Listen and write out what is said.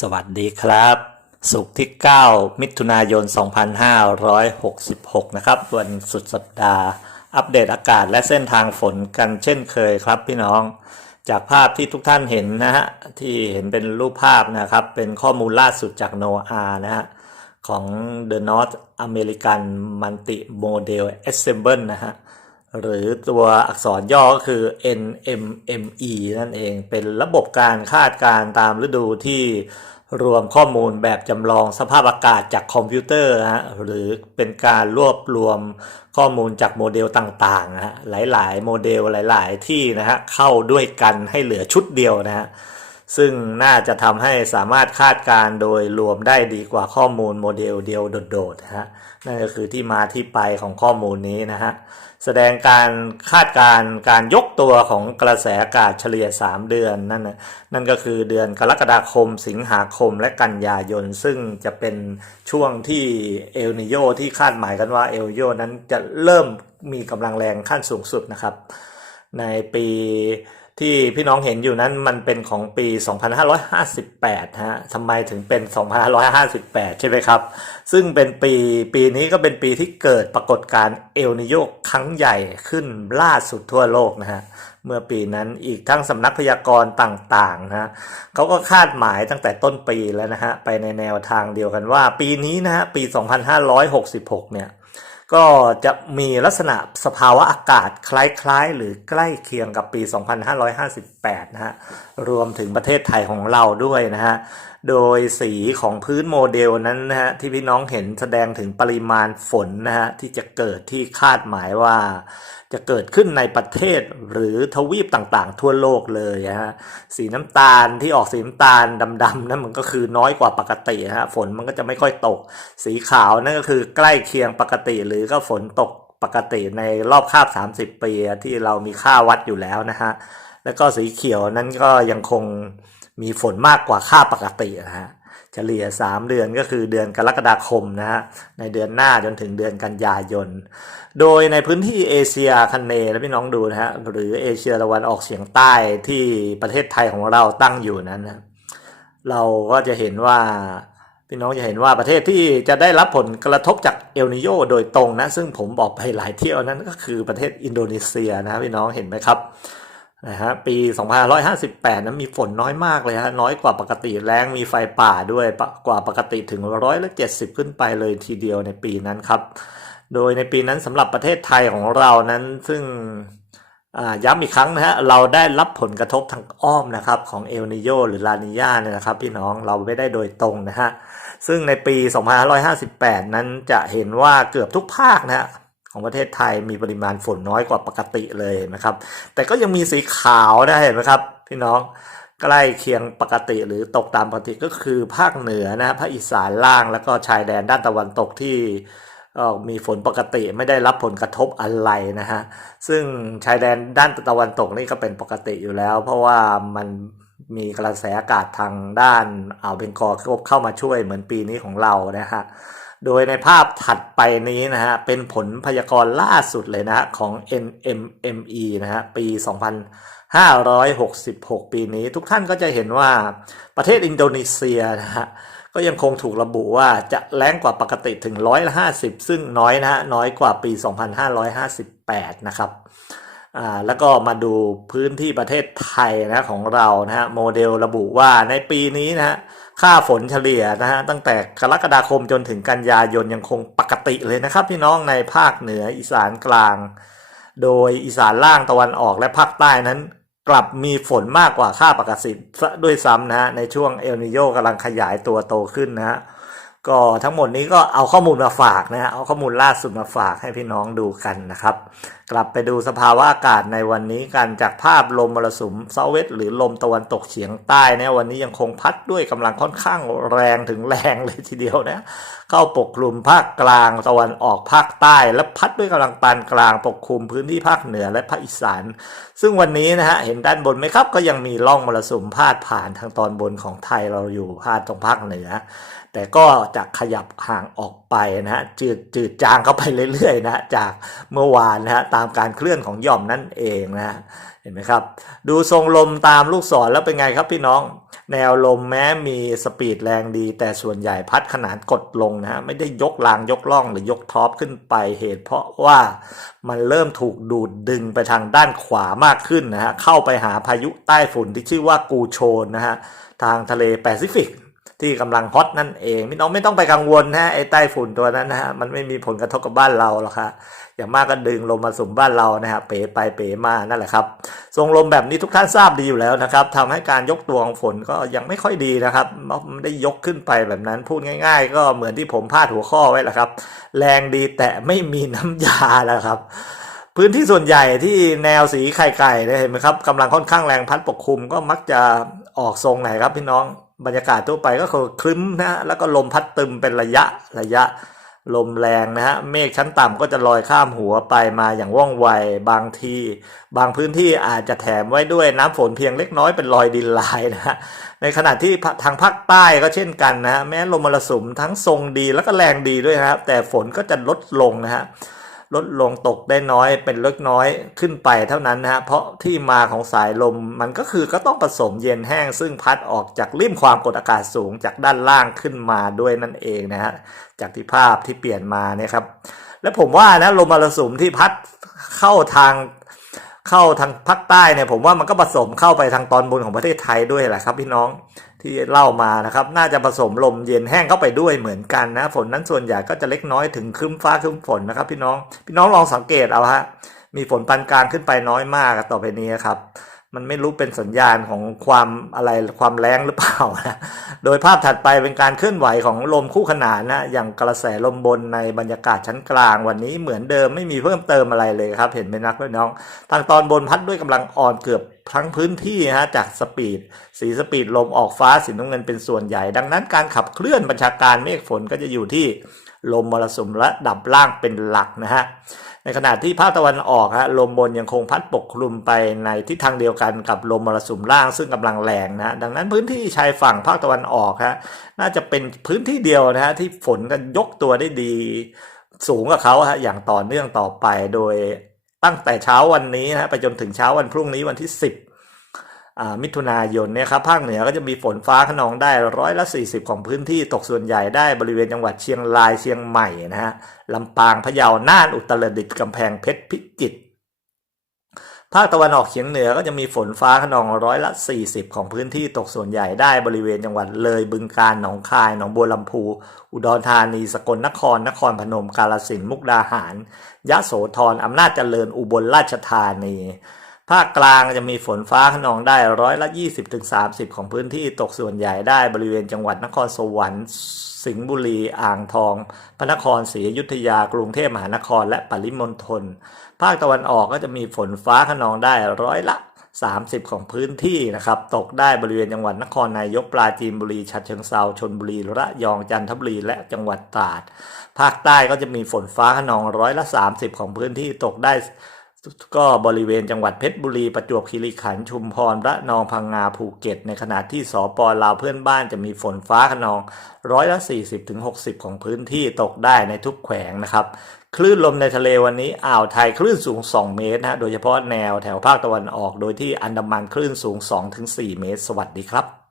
สวัสดีครับ สุกที่ 9 มิถุนายน 2566 นะครับ วันสุดสัปดาห์ อัปเดตอากาศและเส้นทางฝนกันเช่นเคยครับพี่น้อง จากภาพที่ทุกท่านเห็นนะฮะ ที่เห็นเป็นรูปภาพนะครับ เป็นข้อมูลล่าสุดจากโนอานะฮะ ของ The North American Multi Model Assemble นะฮะ หรือตัวอักษรย่อก็คือ NMME นั่นเอง เป็นระบบการคาดการณ์ตามฤดูที่รวมข้อมูลแบบจำลองสภาพอากาศจากคอมพิวเตอร์นะฮะหรือเป็นการรวบรวมข้อมูลจากโมเดลต่างๆนะฮะหลายๆ โมเดลหลาย ๆ ที่นะฮะเข้าด้วยกันให้เหลือชุดเดียวนะฮะ ซึ่งน่าจะทำให้สามารถคาดการโดยรวมได้ดีกว่าข้อมูลโมเดลเดียวโดดๆนะฮะนั่นก็คือที่มาที่ไปของข้อมูลนี้นะฮะแสดงการคาดการการยกตัวของกระแสอากาศเฉลี่ย 3 เดือนนั่นนะนั่นก็คือเดือนกรกฎาคม สิงหาคมและกันยายน ซึ่งจะเป็นช่วงที่เอลนิโยที่คาดหมายกันว่าเอลนิโยนั้นจะเริ่มมีกำลังแรงขั้นสูงสุดนะครับ ในปี ที่พี่น้องเห็นอยู่นั้นมันเป็นของปี 2558 ฮะทำไมถึงเป็น 2558 ใช่ไหมครับ ซึ่งเป็นปีปีนี้ก็เป็นปีที่เกิดปรากฏการณ์เอลนิโยครั้งใหญ่ขึ้นล่าสุดทั่วโลกนะฮะ เมื่อปีนั้นอีกทั้งสำนักพยากรณ์ต่างๆนะฮะเขาก็คาดหมายตั้งแต่ต้นปีแล้วนะฮะ ไปในแนวทางเดียวกันว่า ปีนี้นะฮะ ปี 2566 เนี่ย ก็จะมีลักษณะสภาวะอากาศคล้ายๆ หรือใกล้เคียงกับปี 2558 นะฮะ รวมถึงประเทศไทยของเราด้วยนะฮะ โดยสีของพื้นโมเดลนั้นนะฮะที่พี่น้องเห็นแสดงถึงปริมาณฝนนะฮะที่จะเกิดที่คาดหมายว่า จะเกิดขึ้นในประเทศหรือทวีปต่างๆ ทั่วโลกเลยนะฮะสีน้ำตาลที่ออกสีน้ำตาลดำๆนั่นมันก็คือน้อยกว่าปกตินะฮะฝนมันก็จะไม่ค่อยตก สีขาวนั่นก็คือใกล้เคียงปกติ หรือก็ฝนตกปกติในรอบคาบ 30 ปีที่เรามีค่าวัดอยู่แล้วนะฮะแล้วก็สีเขียวนั้นก็ยังคง มีฝนมากกว่าค่าปกตินะฮะเฉลี่ย 3 เดือนก็คือเดือนกรกฎาคมนะฮะในเดือนหน้าจนถึงเดือนกันยายน โดยในพื้นที่เอเชียคันเนแล้วพี่น้องดูนะฮะหรือเอเชียตะวันออกเฉียงใต้ที่ประเทศไทยของเราตั้งอยู่นั้นนะเราก็จะเห็นว่าพี่น้องจะเห็นว่าประเทศที่จะได้รับผลกระทบจากเอลนิโยโดยตรงนะ ซึ่งผมบอกไปหลายเที่ยวนั้นก็คือประเทศอินโดนีเซียนะพี่น้องเห็นไหมครับ นะฮะปี 2558 นั้นมีฝนน้อยมากเลยฮะน้อยกว่าปกติแรงมีไฟป่าด้วยกว่าปกติถึงร้อยละ70 ขึ้นไปเลยทีเดียวในปีนั้นครับ โดยในปีนั้นสำหรับประเทศไทยของเรานั้นซึ่งย้ำอีกครั้งนะฮะเราได้รับผลกระทบทางอ้อมนะครับของเอลนิโยหรือลานิญาเนี่ยนะครับ พี่น้องเราไม่ได้โดยตรงนะฮะซึ่งในปี 2558 นั้นจะเห็นว่าเกือบทุกภาคนะฮะ ของประเทศไทยมีปริมาณฝนน้อยกว่าปกติเลยนะครับ แต่ก็ยังมีสีขาวนะเห็นไหมครับ พี่น้องใกล้เคียงปกติหรือตกตามปกติก็คือภาคเหนือนะภาคอีสานล่างแล้วก็ชายแดนด้านตะวันตกที่มีฝนปกติไม่ได้รับผลกระทบอะไรนะฮะซึ่งชายแดนด้านตะวันตกนี่ก็เป็นปกติอยู่แล้ว เพราะว่ามันมีกระแสอากาศทางด้านอ่าวเบงกอลเข้ามาช่วยเหมือนปีนี้ของเรานะฮะ โดยในภาพถัดไปนี้นะฮะเป็นผลพยากรณ์ล่าสุดเลยนะฮะของ NMME นะฮะปี 2566 ปีนี้ ทุกท่านก็จะเห็นว่าประเทศอินโดนีเซียนะฮะก็ยังคงถูกระบุว่าจะแรงกว่าปกติถึงร้อยละห้าสิบซึ่งน้อยนะฮะน้อยกว่าปี 2558 นะครับอ่าแล้วก็มาดูพื้นที่ประเทศไทยนะของเรานะฮะโมเดลระบุว่าในปีนี้นะฮะ ค่าฝนเฉลี่ยนะฮะตั้งแต่กรกฎาคมจนถึงกันยายนยังคงปกติเลยนะครับพี่น้องในภาคเหนืออีสานกลาง โดยอีสานล่างตะวันออกและภาคใต้นั้น กลับมีฝนมากกว่าค่าปกติด้วยซ้ำนะฮะในช่วงเอลนิโยกำลังขยายตัวโตขึ้นนะฮะ ก็ทั้งหมดนี้ก็เอาข้อมูลมาฝากนะฮะเอาข้อมูลล่าสุดมาฝากให้พี่น้องดูกันนะครับ กลับไปดูสภาวะอากาศในวันนี้กันจากภาพลมมรสุมเซาเวสหรือลมตะวันตกเฉียงใต้นี่ยวันนี้ยังคงพัดด้วยกำลังค่อนข้างแรงถึงแรงเลยทีเดียวนะเข้าปกคลุมภาคกลางตะวันออกภาคใต้ และพัดด้วยกำลังปานกลางปกคลุมพื้นที่ภาคเหนือและภาคอีสาน ซึ่งวันนี้นะฮะเห็นด้านบนไหมครับ ก็ยังมีร่องมรสุมพาดผ่านทางตอนบนของไทยเราอยู่พาดตรงภาคเหนือ แต่ก็จะขยับห่างออกไปนะฮะจืดจืดจางเข้าไปเรื่อยๆนะจากเมื่อวานนะฮะตามการเคลื่อนของหย่อมนั่นเองนะฮะเห็นไหมครับ ดูทรงลมตามลูกศรแล้วเป็นไงครับพี่น้อง แนวลมแม้มีสปีดแรงดี แต่ส่วนใหญ่พัดขนานกดลงนะฮะไม่ได้ยกลางยกล่องหรือยกท็อปขึ้นไปเหตุ เพราะว่ามันเริ่มถูกดูดดึงไปทางด้านขวามากขึ้นนะฮะเข้าไปหาพายุใต้ฝุ่นที่ชื่อว่ากูโชนนะฮะทางทะเลแปซิฟิก ที่กำลังฮอตนั่นเองพี่น้องไม่ต้องไปกังวลนะฮะไอ้ใต้ฝุ่นตัวนั้นนะฮะมันไม่มีผลกระทบกับบ้านเราหรอกครับอย่างมากก็ดึงลมมาสุ่มบ้านเรานะฮะเป๋ไปเป๋มานั่นแหละครับทรงลมแบบนี้ทุกท่านทราบดีอยู่แล้วนะครับทำให้การยกตัวของฝนก็ยังไม่ค่อยดีนะครับไม่ได้ยกขึ้นไปแบบนั้นพูดง่าย ๆ ก็เหมือนที่ผมพาดหัวข้อไว้แหละครับ แรงดีแต่ไม่มีน้ำยาแล้วครับพื้นที่ส่วนใหญ่ที่แนวสีไข่ไก่เนี่ยเห็นไหมครับกำลังค่อนข้างแรงพัดปกคลุมก็มักจะออกทรงไหนครับพี่น้อง บรรยากาศทั่วไปก็คือครึ้มนะฮะแล้วก็ลมพัดตึมเป็นระยะระยะลมแรงนะฮะเมฆชั้นต่ำก็จะลอยข้ามหัวไปมาอย่างว่องไวบางที บางพื้นที่อาจจะแถมไว้ด้วยน้ำฝนเพียงเล็กน้อยเป็นรอยดินลายนะฮะในขณะที่ทางภาคใต้ก็เช่นกันนะฮะแม้ลมมรสุมทั้งทรงดีแล้วก็แรงดีด้วยนะครับแต่ฝนก็จะลดลงนะฮะ ลดลงตกได้น้อยเป็นเล็กน้อยขึ้นไปเท่านั้นนะฮะเพราะที่มาของสายลมมันก็คือก็ต้องผสมเย็นแห้ง ซึ่งพัดออกจากริมความกดอากาศสูงจากด้านล่างขึ้นมาด้วยนั่นเองนะฮะจากที่ภาพที่เปลี่ยนมาเนี่ยครับและผมว่านะลมมรสุมที่พัดเข้าทาง เข้าทางภาคใต้เนี่ยผมว่ามันก็ผสมเข้าไปทางตอนบนของประเทศไทยด้วยแหละครับ พี่น้องที่เล่ามานะครับ น่าจะผสมลมเย็นแห้งเข้าไปด้วยเหมือนกันนะฝนนั้นส่วนใหญ่ก็จะเล็กน้อยถึงครึ้มฟ้าครึ้มฝนนะครับ พี่น้องพี่น้องลองสังเกตเอาฮะมีฝนปานกลางขึ้นไปน้อยมากต่อไปนี้ครับ มันไม่รู้เป็นสัญญาณของความอะไรความแรงหรือเปล่านะโดยภาพถัดไปเป็นการเคลื่อนไหวของลมคู่ขนานนะอย่างกระแสลมบนในบรรยากาศชั้นกลาง วันนี้เหมือนเดิมไม่มีเพิ่มเติมอะไรเลยครับ เห็นไหมนักน้อง ทางตอนบนพัดด้วยกำลังอ่อนเกือบทั้งพื้นที่นะฮะจากสปีด สีสปีดลมออกฟ้าสีน้ำเงินเป็นส่วนใหญ่ ดังนั้นการขับเคลื่อนบัญชาการเมฆฝนก็จะอยู่ที่ลมมรสุมระดับล่างเป็นหลักนะฮะ ในขณะที่ภาคตะวันออกฮะลมบนยังคงพัดปกคลุมไปในทิศทางเดียวกันกับลมมรสุมล่างซึ่งกำลังแรงนะดังนั้นพื้นที่ชายฝั่งภาคตะวันออกฮะน่าจะเป็นพื้นที่เดียวนะฮะที่ฝนกันยกตัวได้ดี สูงกับเขาฮะอย่างต่อเนื่องต่อไปโดยตั้งแต่เช้าวันนี้นะฮะไปจนถึงเช้าวันพรุ่งนี้วันที่ 10 มิถุนายนเนี่ยครับภาคเหนือก็จะมีฝนฟ้าขนองได้ร้อยละ 40 ของพื้นที่ตกส่วนใหญ่ได้บริเวณจังหวัดเชียงรายเชียงใหม่นะฮะลำปางพะเยาน่านอุตรดิตถ์กำแพงเพชรพิจิตรภาคตะวันออกเฉียงเหนือก็จะมีฝนฟ้าขนองร้อยละ 40 ของพื้นที่ตกส่วนใหญ่ได้บริเวณจังหวัดเลยบึงกาฬหนองคายหนองบัวลำพู อุดรธานีสกลนคร นครพนมกาฬสินธุ์มุกดาหาร ยะโสธรอำนาจเจริญอุบลราชธานี ภาคกลางจะมีฝนฟ้าขนองได้ร้อยละ 20-30 ของพื้นที่ตกส่วนใหญ่ได้บริเวณจังหวัดนครสวรรค์สิงห์บุรีอ่างทอง พระนครศรีอยุธยากรุงเทพมหานครและปริมณฑลภาคตะวันออกก็จะมีฝนฟ้าขนองได้ร้อยละ 30 ของพื้นที่นะครับ ตกได้บริเวณจังหวัดนครนายกปราจีนบุรีฉะเชิงเซาชนบุรีระยองจันทบุรีและจังหวัดตราด ภาคใต้ก็จะมีฝนฟ้าขนองร้อยละ 30 ของพื้นที่ตกได้ ก็บริเวณจังหวัดเพชรบุรี ประจวบคีรีขันธ์ชุมพรระนองพังงาภูเก็ต ในขณะที่สปลาวเพื่อนบ้านจะมีฝนฟ้าขนองร้อยละ40ถึง60ของพื้นที่ตกได้ในทุกแขวงนะครับ คลื่นลมในทะเลวันนี้อ่าวไทยคลื่นสูง 2 เมตรนะฮะโดยเฉพาะแนวแถวภาคตะวันออก โดยที่อันดามันคลื่นสูง 2-4 เมตร สวัสดีครับ